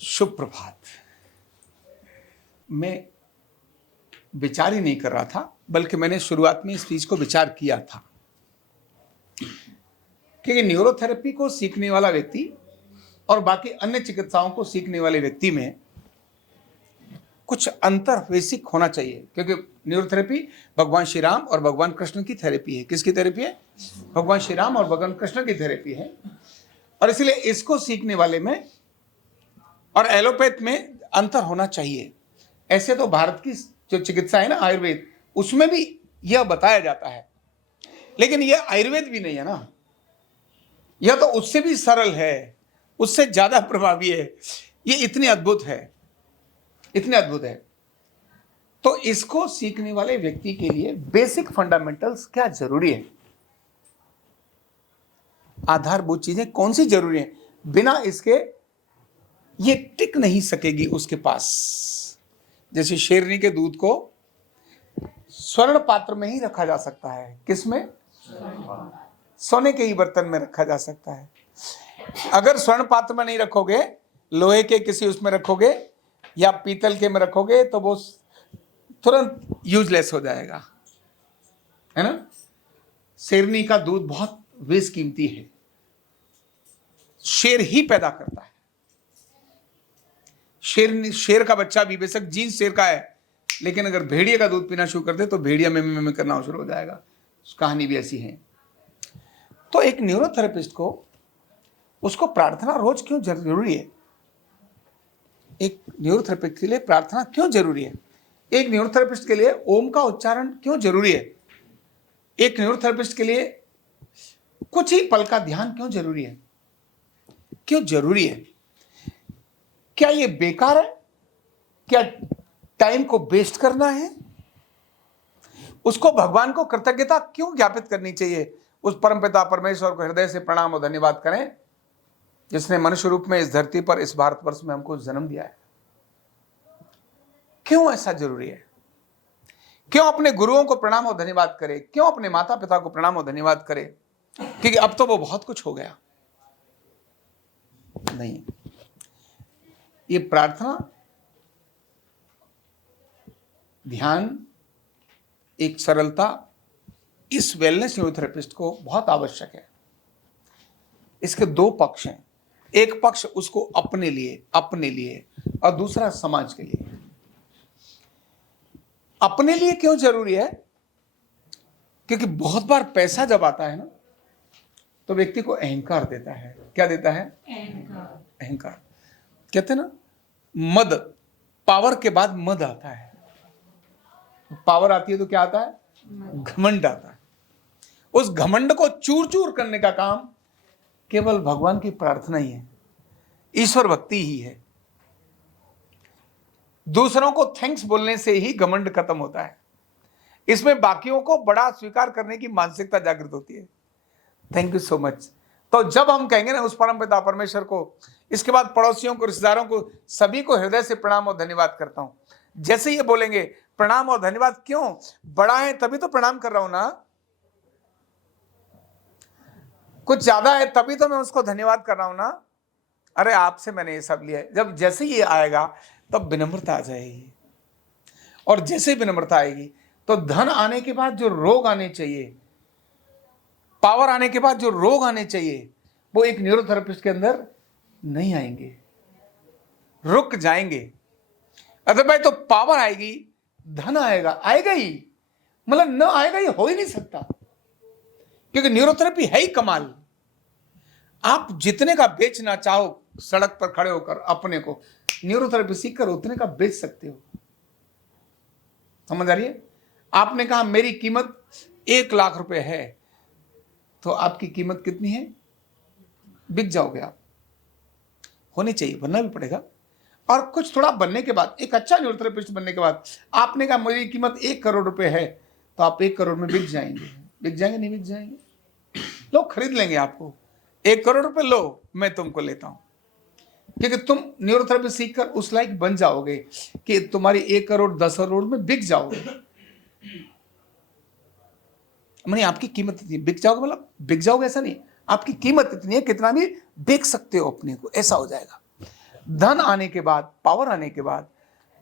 शुभ प्रभात। मैं विचार ही नहीं कर रहा था, बल्कि मैंने शुरुआत में इस चीज को विचार किया था कि न्यूरोथेरेपी को सीखने वाला व्यक्ति और बाकी अन्य चिकित्साओं को सीखने वाले व्यक्ति में कुछ अंतर बेसिक होना चाहिए, क्योंकि न्यूरोथेरेपी भगवान श्री राम और भगवान कृष्ण की थेरेपी है। किसकी थेरेपी है? भगवान श्री राम और भगवान कृष्ण की थेरेपी है। और इसलिए इसको सीखने वाले में और एलोपैथ में अंतर होना चाहिए। ऐसे तो भारत की जो चिकित्सा है ना, आयुर्वेद, उसमें भी यह बताया जाता है, लेकिन यह आयुर्वेद भी नहीं है ना, यह तो उससे भी सरल है, उससे ज्यादा प्रभावी है। ये इतनी अद्भुत है, इतने अद्भुत है। तो इसको सीखने वाले व्यक्ति के लिए बेसिक फंडामेंटल्स क्या जरूरी है, आधारभूत चीजें कौन सी जरूरी है, बिना इसके ये टिक नहीं सकेगी उसके पास। जैसे शेरनी के दूध को स्वर्ण पात्र में ही रखा जा सकता है, किसमें? सोने के ही बर्तन में रखा जा सकता है। अगर स्वर्ण पात्र में नहीं रखोगे, लोहे के किसी उसमें रखोगे या पीतल के में रखोगे, तो वो तुरंत यूजलेस हो जाएगा, है ना। शेरनी का दूध बहुत बेशकीमती है, शेर ही पैदा करता है। शेर का बच्चा भी बेशक जीन शेर का है, लेकिन अगर भेड़िए का दूध पीना शुरू कर दे तो भेड़िया में करना शुरू हो जाएगा। कहानी भी ऐसी है। तो एक न्यूरोथेरेपिस्ट को उसको प्रार्थना रोज क्यों जरूरी है? एक न्यूरोथेरेपिस्ट के लिए प्रार्थना क्यों जरूरी है? एक न्यूरोथेरेपिस्ट के लिए ओम का उच्चारण क्यों जरूरी है? एक न्यूरोथेरेपिस्ट के लिए कुछ ही पल का ध्यान क्यों जरूरी है? क्यों जरूरी है? क्या ये बेकार है? क्या टाइम को वेस्ट करना है? उसको भगवान को कृतज्ञता क्यों ज्ञापित करनी चाहिए? उस परमपिता परमेश्वर को हृदय से प्रणाम और धन्यवाद करें, जिसने मनुष्य रूप में इस धरती पर, इस भारतवर्ष में हमको जन्म दिया है। क्यों ऐसा जरूरी है? क्यों अपने गुरुओं को प्रणाम और धन्यवाद करें? क्यों अपने माता पिता को प्रणाम और धन्यवाद करें? क्योंकि अब तो वो बहुत कुछ हो गया। नहीं, ये प्रार्थना, ध्यान, एक सरलता इस वेलनेस न्यूरोथेरेपिस्ट को बहुत आवश्यक है। इसके दो पक्ष हैं, एक पक्ष उसको अपने लिए और दूसरा समाज के लिए। अपने लिए क्यों जरूरी है? क्योंकि बहुत बार पैसा जब आता है ना, तो व्यक्ति को अहंकार देता है। क्या देता है? अहंकार। कहते हैं ना, मद, पावर के बाद मद आता है। पावर आती है तो क्या आता है? घमंड आता है। उस घमंड को चूर चूर करने का काम केवल भगवान की प्रार्थना ही है, ईश्वर भक्ति ही है। दूसरों को थैंक्स बोलने से ही घमंड खत्म होता है। इसमें बाकियों को बड़ा स्वीकार करने की मानसिकता जागृत होती है। Thank you so much. तो जब हम कहेंगे ना उस परमपिता परमेश्वर को, इसके बाद पड़ोसियों को, रिश्तेदारों को, सभी को हृदय से प्रणाम और धन्यवाद करता हूं। जैसे ये बोलेंगे प्रणाम और धन्यवाद, क्यों? बड़ा है तभी तो प्रणाम कर रहा हूं ना, कुछ ज्यादा है तभी तो मैं उसको धन्यवाद कर रहा हूं ना। अरे आपसे मैंने ये सब लिया है। जब जैसे ये आएगा तब विनम्रता आ जाएगी, और जैसे विनम्रता आएगी तो धन आने के बाद जो रोग आने चाहिए, पावर आने के बाद जो रोग आने चाहिए, वो एक न्यूरोथेरेपिस्ट के अंदर नहीं आएंगे, रुक जाएंगे। अरे भाई, तो पावर आएगी, धन आएगा, आएगा ही, मतलब न आएगा ये हो ही नहीं सकता, क्योंकि न्यूरोथेरेपी है ही कमाल। आप जितने का बेचना चाहो सड़क पर खड़े होकर अपने को, न्यूरोथेरेपी सीखकर उतने का बेच सकते हो। समझ आ रही है? आपने कहा मेरी कीमत 1 लाख रुपए है, तो आपकी कीमत कितनी है? बिक जाओगे आप। होनी चाहिए, बनना भी पड़ेगा। और कुछ थोड़ा बनने के बाद, एक अच्छा न्यूरोथेरेपिस्ट बनने के बाद आपने कहा मेरी कीमत 1 करोड़ रुपए है, तो आप 1 करोड़ में बिक जाएंगे। बिक जाएंगे? नहीं बिक जाएंगे? लोग खरीद लेंगे आपको। 1 करोड़ रुपए लो, मैं तुमको लेता हूं, क्योंकि तुम न्यूरोथेरेपी सीखकर उस लायक बन जाओगे कि तुम्हारी 1 करोड़ 10 करोड़ में बिक जाओगे। मैंने आपकी कीमत इतनी, बिक जाओगे मतलब बिक जाओगे ऐसा नहीं, आपकी कीमत इतनी है कितना भी बेच सकते हो अपने को, ऐसा हो जाएगा। धन आने के बाद, पावर आने के बाद,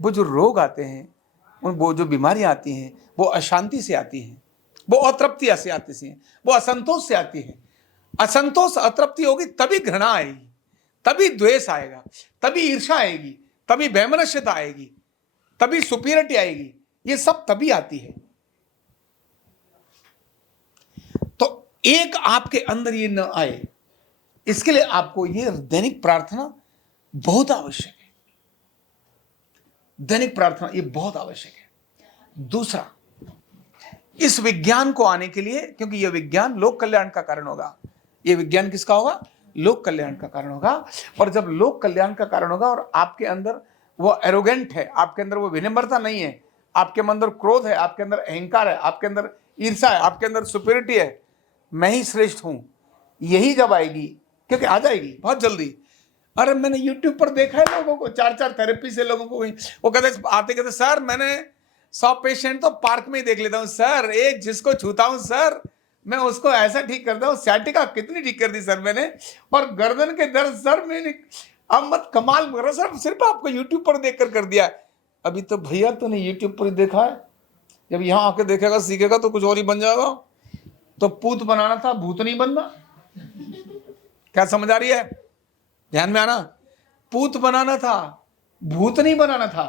वो जो रोग आते हैं, वो जो बीमारियां आती हैं, वो अशांति से आती हैं, वो अतृप्ति से आती हैं, वो असंतोष से आती है। असंतोष अतृप्ति होगी तभी घृणा आएगी, तभी द्वेष आएगा, तभी ईर्ष्या आएगी, तभी वैमनस्यता आएगी, तभी सुपीरियरिटी आएगी। ये सब तभी आती है। तो एक आपके अंदर ये न आए, इसके लिए आपको ये दैनिक प्रार्थना बहुत आवश्यक है। दैनिक प्रार्थना ये बहुत आवश्यक है। दूसरा, इस विज्ञान को आने के लिए, क्योंकि यह विज्ञान लोक कल्याण का कारण होगा। यह विज्ञान किसका होगा? लोक कल्याण का कारण होगा। और जब लोक कल्याण का कारण होगा और आपके अंदर वो एरोगेंट है, आपके अंदर वो विनम्रता नहीं है, आपके अंदर क्रोध है, आपके अंदर अहंकार है, आपके अंदर ईर्ष्या है, आपके अंदर सुपीरियरिटी है, मैं ही श्रेष्ठ हूं, यही जब आएगी, क्योंकि आ जाएगी बहुत जल्दी। अरे मैंने YouTube पर देखा है लोगों को, 4-4 थेरेपी से लोगों को, वो कहते आते कहते सर मैंने 100 पेशेंट तो पार्क में ही देख लेता हूँ सर, एक जिसको छूता हूँ सर मैं उसको ऐसा ठीक करता हूँ, सैटिका कितनी ठीक कर दी सर मैंने, और गर्दन के दर्द सर मैंने, अब मत कमाल करो सर, सिर्फ आपको YouTube पर देख कर दिया। अभी तो भैया तूने YouTube पर ही देखा है, जब यहाँ आके देखेगा सीखेगा तो कुछ और ही बन जाएगा। तो पूत बनाना था, भूत नहीं बनना। क्या समझ आ रही है? ध्यान में आना, पूत बनाना था, भूत नहीं बनाना था।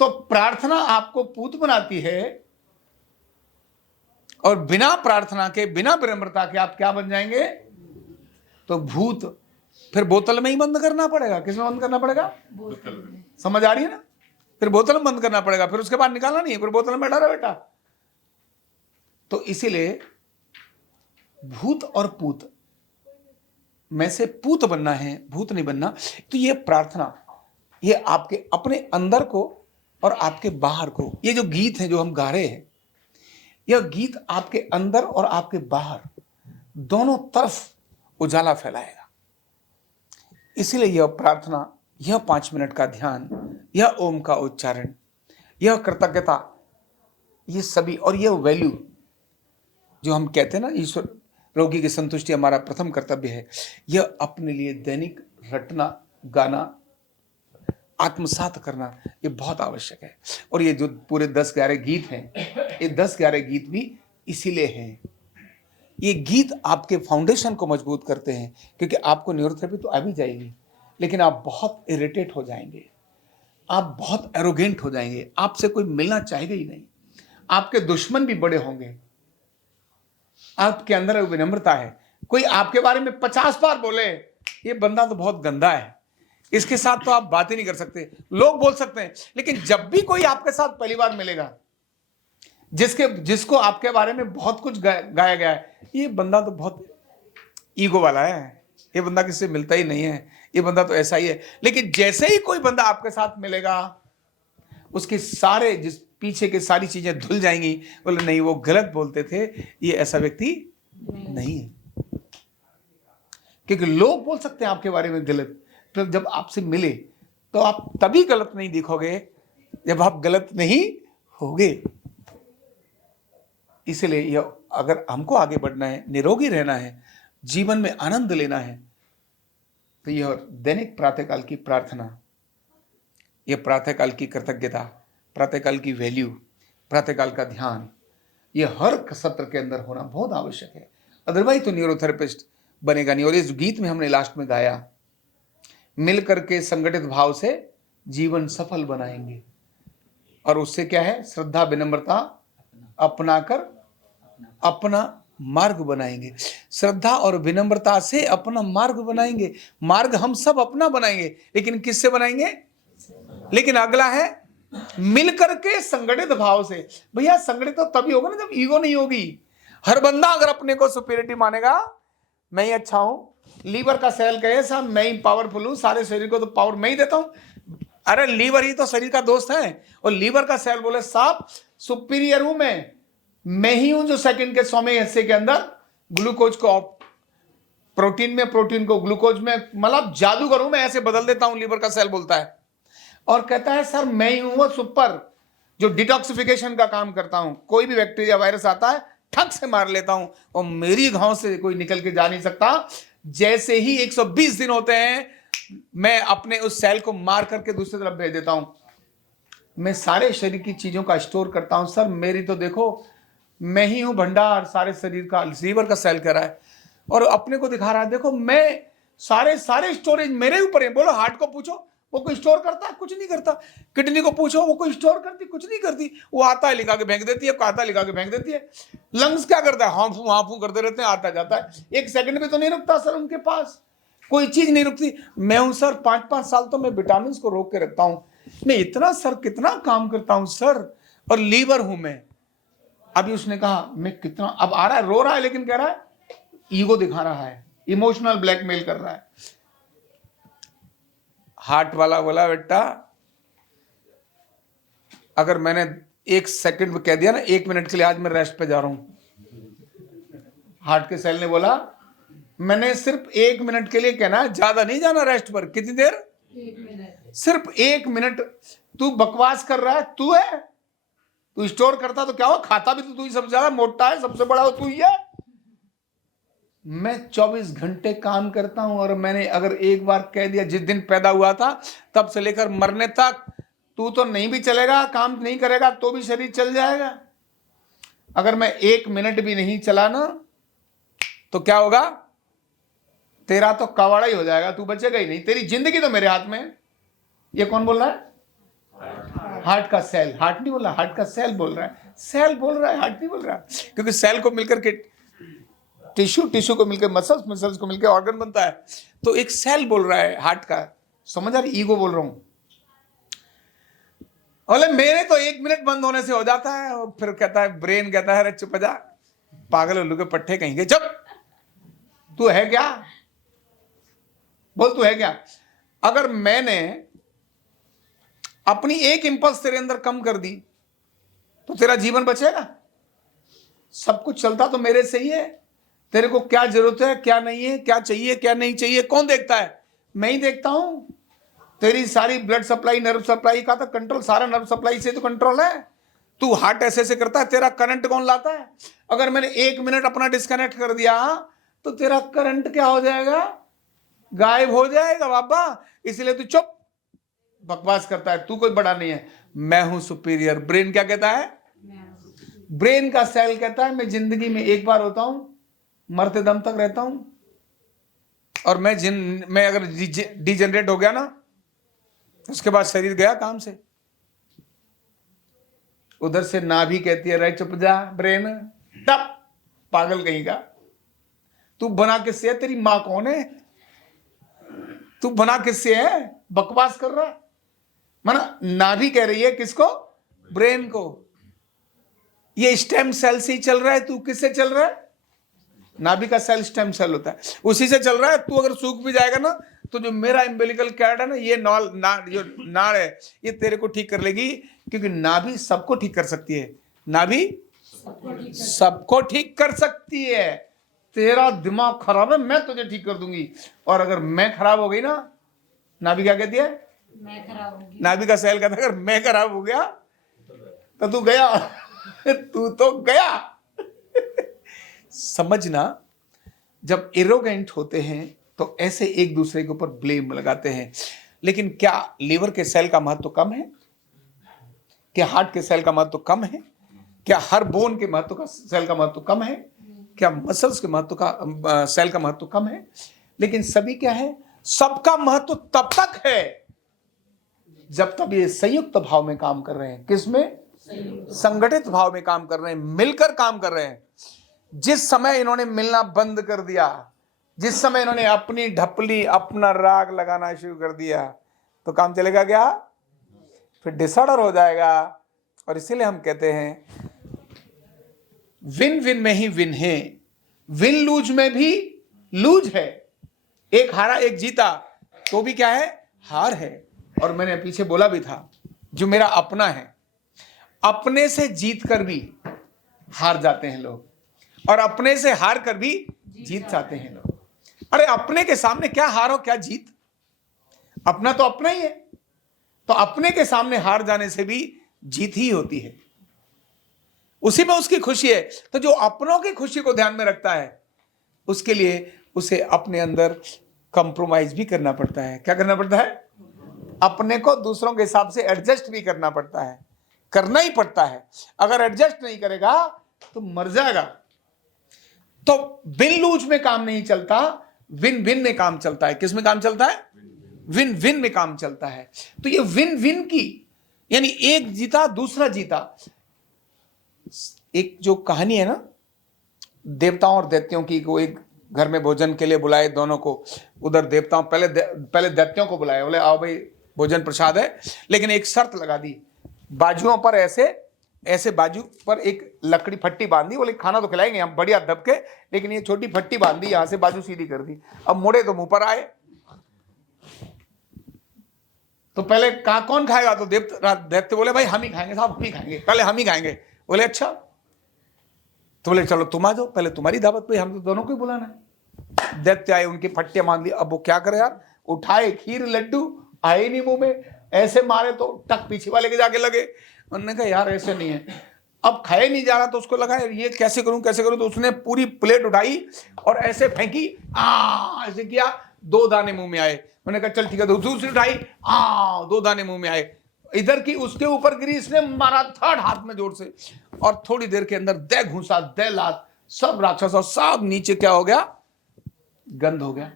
तो प्रार्थना आपको पूत बनाती है, और बिना प्रार्थना के, बिना विनम्रता के आप क्या बन जाएंगे? तो भूत। फिर बोतल में ही बंद करना पड़ेगा। किसमें बंद करना पड़ेगा? बोतल में। समझ आ रही है ना? फिर बोतल में बंद करना पड़ेगा, फिर उसके बाद निकालना नहीं है, फिर बोतल में बैठा रहा बेटा। तो इसीलिए भूत और पूत में से पूत बनना है, भूत नहीं बनना। तो ये प्रार्थना, ये आपके अपने अंदर को और आपके बाहर को, ये जो गीत है जो हम गा रहे हैं, यह गीत आपके अंदर और आपके बाहर दोनों तरफ उजाला फैलाएगा। इसीलिए यह प्रार्थना, यह 5 मिनट का ध्यान, यह ओम का उच्चारण, यह कृतज्ञता, ये सभी, और यह वैल्यू जो हम कहते हैं ना, ईश्वर रोगी की संतुष्टि हमारा प्रथम कर्तव्य है, यह अपने लिए दैनिक रटना, गाना, आत्मसात करना, ये बहुत आवश्यक है। और ये जो पूरे 10-11 गीत हैं, ये 10-11 गीत भी इसीलिए हैं। ये गीत आपके फाउंडेशन को मजबूत करते हैं, क्योंकि आपको न्यूरोथेरेपी तो आ भी जाएगी, लेकिन आप बहुत इरिटेट हो जाएंगे, आप बहुत एरोगेंट हो जाएंगे, आपसे कोई मिलना चाहेगा ही नहीं, आपके दुश्मन भी बड़े होंगे। आपके अंदर विनम्रता है। कोई आपके बारे में 50 बार बोले ये बंदा तो बहुत गंदा है, इसके साथ तो आप बात ही नहीं कर सकते, लोग बोल सकते हैं, लेकिन जब भी कोई आपके साथ पहली बार मिलेगा, जिसको आपके बारे में बहुत कुछ गाया गया है, ये बंदा तो बहुत ईगो वाला है, ये बंदा किससे मिलता ही नहीं है, ये बंदा तो ऐसा ही है। लेकिन जैसे ही कोई बंदा आपके साथ मिलेगा, उसके सारे जिस पीछे के सारी चीजें धुल जाएंगी। बोले नहीं वो गलत बोलते थे, ये ऐसा व्यक्ति नहीं है। क्योंकि लोग बोल सकते हैं आपके बारे में गलत, तो जब आपसे मिले तो आप तभी गलत नहीं दिखोगे जब आप गलत नहीं होगे। इसलिए यह, अगर हमको आगे बढ़ना है, निरोगी रहना है, जीवन में आनंद लेना है, तो यह दैनिक प्रातःकाल की प्रार्थना, यह प्रातःकाल की कृतज्ञता, प्रातःकाल की वैल्यू, प्रातःकाल का ध्यान, यह हर सत्र के अंदर होना बहुत आवश्यक है। अदरवाइज तो न्यूरोथेरेपिस्ट बनेगा नहीं। और इस गीत में हमने लास्ट में गाया, मिल करके संगठित भाव से जीवन सफल बनाएंगे। और उससे क्या है? श्रद्धा विनम्रता अपनाकर अपना मार्ग बनाएंगे। श्रद्धा और विनम्रता से अपना मार्ग बनाएंगे। मार्ग हम सब अपना बनाएंगे, लेकिन किससे बनाएंगे? लेकिन अगला है मिलकर के संगठित भाव से। भैया संगठित तो तभी होगा ना जब ईगो नहीं होगी। हर बंदा अगर अपने को सुपीरियरिटी मानेगा, मैं ही अच्छा हूं, लीवर का सेल कहे साहब मैं ही पावरफुल हूं, सारे शरीर को तो पावर मैं ही देता हूं। अरे लीवर ही तो शरीर का दोस्त है, और लीवर का सेल बोले साहब सुपीरियर हूं मैं ही हूं जो सेकंड के 100वें हिस्से के अंदर ग्लूकोज को प्रोटीन में, प्रोटीन को ग्लूकोज में, मतलब जादू करूं मैं, ऐसे बदल देता हूं। लीवर का सेल बोलता है और कहता है सर मैं ही हूं वो सुपर जो डिटॉक्सिफिकेशन का काम करता हूं। कोई भी बैक्टीरिया वायरस आता है ठक से मार लेता हूं, और मेरी घाव से कोई निकल के जा नहीं सकता। जैसे ही 120 दिन होते हैं मैं अपने उस सेल को मार करके दूसरी तरफ भेज देता हूं। मैं सारे शरीर की चीजों का स्टोर करता हूं। सर मेरी तो देखो, मैं ही हूं भंडार सारे शरीर का, लीवर का सेल कह रहा है और अपने को दिखा रहा है, देखो मैं सारे स्टोरेज मेरे ऊपर है। बोलो हार्ट को पूछो, वो कोई स्टोर करता है? कुछ नहीं करता। किडनी को पूछो, वो कोई स्टोर करती? कुछ नहीं करती। वो आता है लिखा के फेंक देती है, आता लिखा के फेंक देती है। लंग्स क्या करता है? हाँफू करते रहते हैं, आता जाता है। एक सेकंड में तो नहीं रुकता सर उनके पास, कोई चीज नहीं रुकती। मैं हूं सर 5-5 साल तो मैं विटामिन को रोक के रखता हूं। मैं इतना सर कितना काम करता हूं सर, और लीवर हूं मैं। अभी उसने कहा मैं कितना, अब आ रहा है, रो रहा है, लेकिन कह रहा है ईगो दिखा रहा है, इमोशनल ब्लैकमेल कर रहा है। हार्ट वाला बोला बेटा, अगर मैंने 1 सेकंड में कह दिया ना, 1 मिनट के लिए आज मैं रेस्ट पे जा रहा हूं। हार्ट के सेल ने बोला मैंने सिर्फ 1 मिनट के लिए कहना है, ज्यादा नहीं जाना रेस्ट पर। कितनी देर? 1 मिनट। सिर्फ 1 मिनट। तू बकवास कर रहा है, तू है। तू स्टोर करता तो क्या हो, खाता भी तो तू ही सबसे ज्यादा मोटा है, सबसे बड़ा हो तू ही है। मैं 24 घंटे काम करता हूं, और मैंने अगर एक बार कह दिया, जिस दिन पैदा हुआ था तब से लेकर मरने तक, तू तो नहीं भी चलेगा, काम नहीं करेगा तो भी शरीर चल जाएगा। अगर मैं 1 मिनट भी नहीं चला ना, तो क्या होगा? तेरा तो कवाड़ा ही हो जाएगा, तू बचेगा ही नहीं। तेरी जिंदगी तो मेरे हाथ में है। ये कौन बोल रहा है? हार्ट का सेल। हार्ट नहीं बोल रहा, हार्ट का सेल बोल रहा है। सेल बोल रहा है, हार्ट नहीं बोल रहा, क्योंकि सेल को मिलकर के टिश्यू को मिलकर मसल्स को मिलकर ऑर्गन बनता है। तो एक सेल बोल रहा है हार्ट का, समझ आ रही? ईगो बोल रहा हूं। बोले मेरे तो 1 मिनट बंद होने से हो जाता है। और फिर कहता है, ब्रेन कहता है, अरे चुप जा, पागल उल्लू के पट्टे कहेंगे, चुप। तू है क्या? बोल तू है क्या? अगर मैंने अपनी एक इंपल्स तेरे अंदर कम कर दी तो तेरा जीवन बचेगा? सब कुछ चलता तो मेरे से ही है। तेरे को क्या जरूरत है, क्या नहीं है, क्या चाहिए, क्या नहीं चाहिए, कौन देखता है? मैं ही देखता हूं। तेरी सारी ब्लड सप्लाई, नर्व सप्लाई का तो कंट्रोल सारा नर्व सप्लाई से तो कंट्रोल है। तू हार्ट ऐसे करता है, तेरा करंट कौन लाता है? अगर मैंने 1 मिनट अपना डिस्कनेक्ट कर दिया तो तेरा करंट क्या हो जाएगा? गायब हो जाएगा बाबा। इसलिए तू चुप, बकवास करता है, तू कोई बड़ा नहीं है, मैं हूं सुपीरियर। ब्रेन क्या कहता है? ब्रेन का सेल कहता है मैं जिंदगी में एक बार होता हूं, मरते दम तक रहता हूं। और मैं अगर डिजेनरेट हो गया ना, उसके बाद शरीर गया काम से। उधर से नाभि कहती है, रह चुप जा ब्रेन, तब पागल कहीं का। तू बना किससे है? तेरी मां कौन है? तू बना किससे है? बकवास कर रहा है। माना नाभि कह रही है किसको? ब्रेन को। ये स्टेम सेल से ही चल रहा है। तू किससे चल रहा है? नाभि का सेल स्टेम सेल होता है, उसी से चल रहा है। तू अगर सूख भी जाएगा ना, तो जो मेरा एम्बिलिकल कैड है ना, ये जो नाड़ है, ये तेरे को ठीक कर लेगी, क्योंकि नाभि सबको ठीक कर सकती है। नाभि सबको ठीक कर सकती है। तेरा दिमाग खराब है, मैं तुझे ठीक कर दूंगी। और अगर मैं खराब हो गई ना, नाभि क्या कहती है? मैं खराब होगी। नाभि का सेल कहता है, अगर मैं खराब हो गया तो तू गया। तू तो गया। समझना, जब एरोगेंट होते हैं तो ऐसे एक दूसरे के ऊपर ब्लेम लगाते हैं। लेकिन क्या लीवर के सेल का महत्व कम है? क्या हार्ट के सेल का महत्व कम है? क्या हर बोन के महत्व का सेल का महत्व कम है? क्या मसल्स के महत्व का सेल का महत्व कम है? लेकिन सभी क्या है? सबका महत्व तब तक है जब तक ये संयुक्त भाव में काम कर रहे हैं। किसमें? संगठित भाव में काम कर रहे हैं, मिलकर काम कर रहे हैं। जिस समय इन्होंने मिलना बंद कर दिया, जिस समय इन्होंने अपनी ढपली, अपना राग लगाना शुरू कर दिया, तो काम चलेगा क्या? फिर डिसऑर्डर हो जाएगा। और इसीलिए हम कहते हैं विन विन में ही विन है, विन लूज में भी लूज है। एक हारा एक जीता तो भी क्या है? हार है। और मैंने पीछे बोला भी था, जो मेरा अपना है, अपने से जीत कर भी हार जाते हैं लोग, और अपने से हार कर भी जीत जाते हैं लोग। अरे अपने के सामने क्या हारो क्या जीत? अपना तो अपना ही है। तो अपने के सामने हार जाने से भी जीत ही होती है, उसी में उसकी खुशी है। तो जो अपनों की खुशी को ध्यान में रखता है, उसके लिए उसे अपने अंदर कंप्रोमाइज भी करना पड़ता है। क्या करना पड़ता है? अपने को दूसरों के हिसाब से एडजस्ट भी करना पड़ता है, करना ही पड़ता है। अगर एडजस्ट नहीं करेगा तो मर जाएगा। तो बिन लूज में काम नहीं चलता, विन विन में काम चलता है। किस में काम चलता है? विन विन में काम चलता है। तो ये विन विन की, यानी एक जीता दूसरा जीता। एक जो कहानी है ना देवताओं और दैत्यों की, को एक घर में भोजन के लिए बुलाए दोनों को। उधर देवताओं पहले दैत्यों को बुलाए, बोले आओ भाई भोजन प्रसाद है, लेकिन एक शर्त लगा दी। बाजुओं पर ऐसे बाजू पर एक लकड़ी फट्टी बांधी, बोले खाना तो खिलाएंगे हम बढ़िया दब के, लेकिन ये छोटी फट्टी बांधी, यहां से बाजू सीधी कर दी। अब मुड़े तो मुंह पर आए। तो पहले कहा कौन खाएगा? तो दैत्य बोले भाई हम ही खाएंगे साहब, हम ही खाएंगे, पहले हम ही खाएंगे। बोले अच्छा। तो बोले चलो तुम आ जाओ, पहले तुम्हारी दावत पे, हम तो दोनों को ही बुलाना है। दैत्य आए, उनकी फट्टियां बांध ली। अब वो क्या करे यार, उठाए खीर लड्डू, आए नहीं मुंह में, ऐसे मारे तो टक पीछे वाले के जाके लगे। उन्होंने कहा यार ऐसे नहीं है। अब खाए नहीं जा रहा तो उसको लगा ये कैसे करूं कैसे करूं, तो उसने पूरी प्लेट उठाई और ऐसे फेंकी, ऐसे किया, 2 दाने मुंह में आए। मैंने कहा चल ठीक है। तो दूसरी उठाई, 2 दाने मुंह में आए। इधर की उसके ऊपर गिरी, इसने मारा थर्ड हाथ में जोर से, और थोड़ी देर के अंदर दे घूसा दे लात, सब राक्षस और सब नीचे क्या हो गया, गंध हो गया।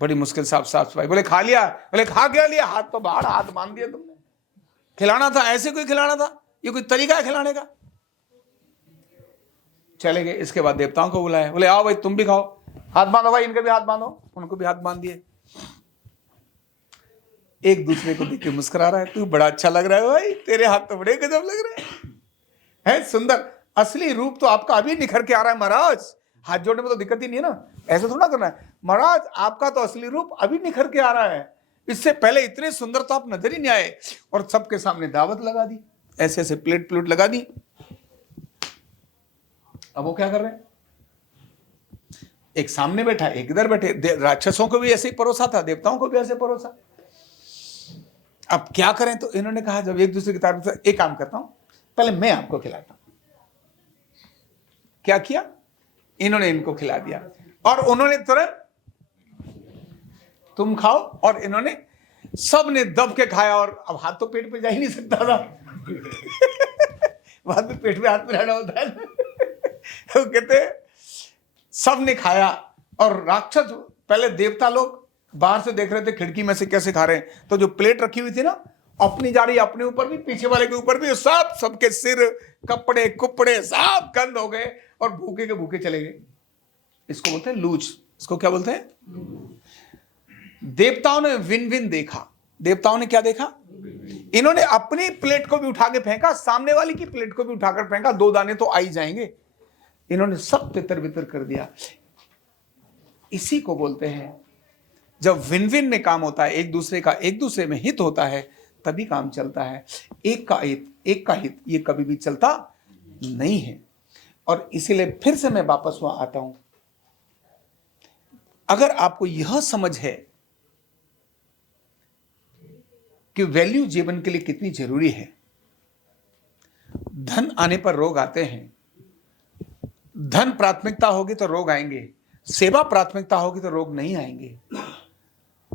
बड़ी मुश्किल साफ सफाई। बोले खा लिया? बोले खा क्या लिया, हाथ तो बाहर, हाथ बांध दिया तुमने। खिलाना था, ऐसे कोई खिलाना था? ये कोई तरीका है खिलाने का? चले गए। इसके बाद देवताओं को बुलाया, बोले आओ भाई तुम भी खाओ, हाथ बांधो भाई, इनके भी हाथ बांधो। उनको भी हाथ बांध दिए। एक दूसरे को देख के मुस्कुरा रहा है, तू बड़ा अच्छा लग रहा है भाई, तेरे हाथ तो बड़े गजब लग रहे हैं, सुंदर। असली रूप तो आपका अभी निखर के आ रहा है महाराज। हाथ जोड़ने में तो दिक्कत ही नहीं है ना, ऐसे थोड़ा करना है महाराज। आपका तो असली रूप अभी निखर के आ रहा है, इससे पहले इतने सुंदर तो आप नजर ही नहीं आए। और सबके सामने दावत लगा दी, ऐसे ऐसे प्लेट लगा दी। अब वो क्या कर रहे हैं, एक सामने बैठा, एक इधर बैठे। राक्षसों को भी ऐसे ही परोसा था, देवताओं को भी ऐसे परोसा। अब क्या करें? तो इन्होंने कहा जब एक दूसरे की तारीफ, एक काम करता हूं पहले मैं आपको खिलाता हूं। क्या किया? इन्होंने इनको खिला दिया, और उन्होंने तुरंत तुम खाओ, और इन्होंने सब ने दब के खाया। और अब हाथ तो पेट पे जा ही नहीं सकता था बाद में पेट में हाथ मिलाना होता है तो कहते सब ने खाया। और राक्षस, पहले देवता लोग बाहर से देख रहे थे खिड़की में से कैसे खा रहे हैं, तो जो प्लेट रखी हुई थी ना, अपनी जा रही, अपने ऊपर भी पीछे वाले के ऊपर भी, सब सबके सिर कपड़े कुपड़े सब गंद हो गए, और भूखे के भूखे चले गए। इसको बोलते हैं लूज। इसको क्या बोलते हैं? देवताओं ने विन विन देखा। देवताओं ने क्या देखा? इन्होंने अपनी प्लेट को भी उठा के फेंका, सामने वाली की प्लेट को भी उठाकर फेंका, 2 दाने तो आ ही जाएंगे। इन्होंने सब तितर बितर कर दिया। इसी को बोलते हैं जब विन विन में काम होता है, एक दूसरे में हित होता है, तभी काम चलता है। एक का हित ये कभी भी चलता नहीं है। और इसीलिए फिर से मैं वापस वहां आता हूं, अगर आपको यह समझ है कि वैल्यू जीवन के लिए कितनी जरूरी है। धन आने पर रोग आते हैं, धन प्राथमिकता होगी तो रोग आएंगे, सेवा प्राथमिकता होगी तो रोग नहीं आएंगे,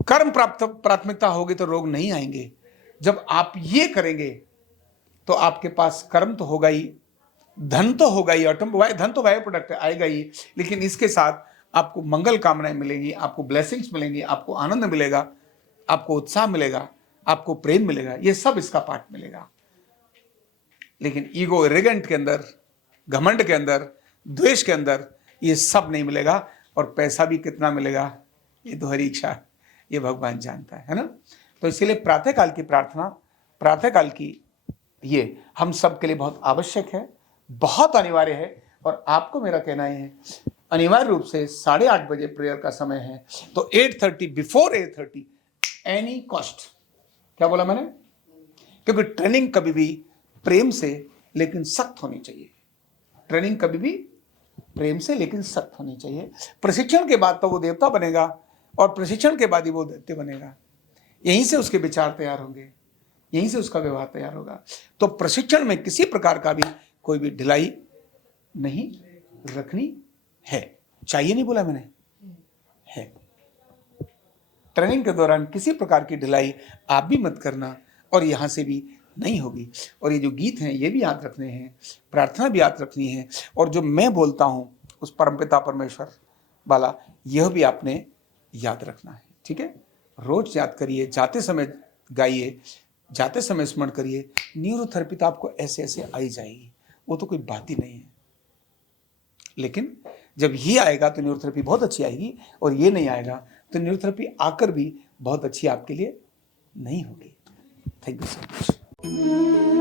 कर्म प्राथमिकता होगी तो रोग नहीं आएंगे। जब आप ये करेंगे तो आपके पास कर्म तो होगा ही, धन तो होगा ही, धन तो बाय प्रोडक्ट आएगा ही, लेकिन इसके साथ आपको मंगल कामनाएं मिलेंगी, आपको ब्लेसिंग्स मिलेंगी, आपको आनंद मिलेगा, आपको उत्साह मिलेगा, आपको प्रेम मिलेगा, ये सब इसका पार्ट मिलेगा। लेकिन ईगो एरोगेंट के अंदर, घमंड के अंदर, द्वेष के अंदर ये सब नहीं मिलेगा। और पैसा भी कितना मिलेगा ये तो हरी इच्छा, ये भगवान जानता है ना। तो इसीलिए प्रातःकाल की प्रार्थना, प्रातःकाल की ये हम सब के लिए बहुत आवश्यक है, बहुत अनिवार्य है। और आपको मेरा कहना है अनिवार्य रूप से 8:30 बजे प्रेयर का समय है, तो 8:30, बिफोर 8:30 एनी कॉस्ट। क्या बोला मैंने? क्योंकि ट्रेनिंग कभी भी प्रेम से लेकिन सख्त होनी चाहिए। ट्रेनिंग कभी भी प्रेम से लेकिन सख्त होनी चाहिए। प्रशिक्षण के बाद तो वो देवता बनेगा, और प्रशिक्षण के बाद ही वो दैत्य बनेगा। यहीं से उसके विचार तैयार होंगे, यहीं से उसका व्यवहार तैयार होगा। तो प्रशिक्षण में किसी प्रकार का भी कोई भी ढिलाई नहीं रखनी है। चाहिए नहीं बोला मैंने, है। ट्रेनिंग के दौरान किसी प्रकार की ढिलाई आप भी मत करना, और यहाँ से भी नहीं होगी। और ये जो गीत हैं ये भी याद रखने हैं, प्रार्थना भी याद रखनी है, और जो मैं बोलता हूँ उस परमपिता परमेश्वर वाला, यह भी आपने याद रखना है। ठीक है, रोज याद करिए, जाते समय गाइए, जाते समय स्मरण करिए। न्यूरोथेरेपी तो आपको ऐसे ऐसे आई जाएगी, वो तो कोई बात ही नहीं है। लेकिन जब ये आएगा तो न्यूरोथेरेपी बहुत अच्छी आएगी, और ये नहीं आएगा तो न्यूरोथेरेपी आकर भी बहुत अच्छी आपके लिए नहीं होगी। Thank you so much.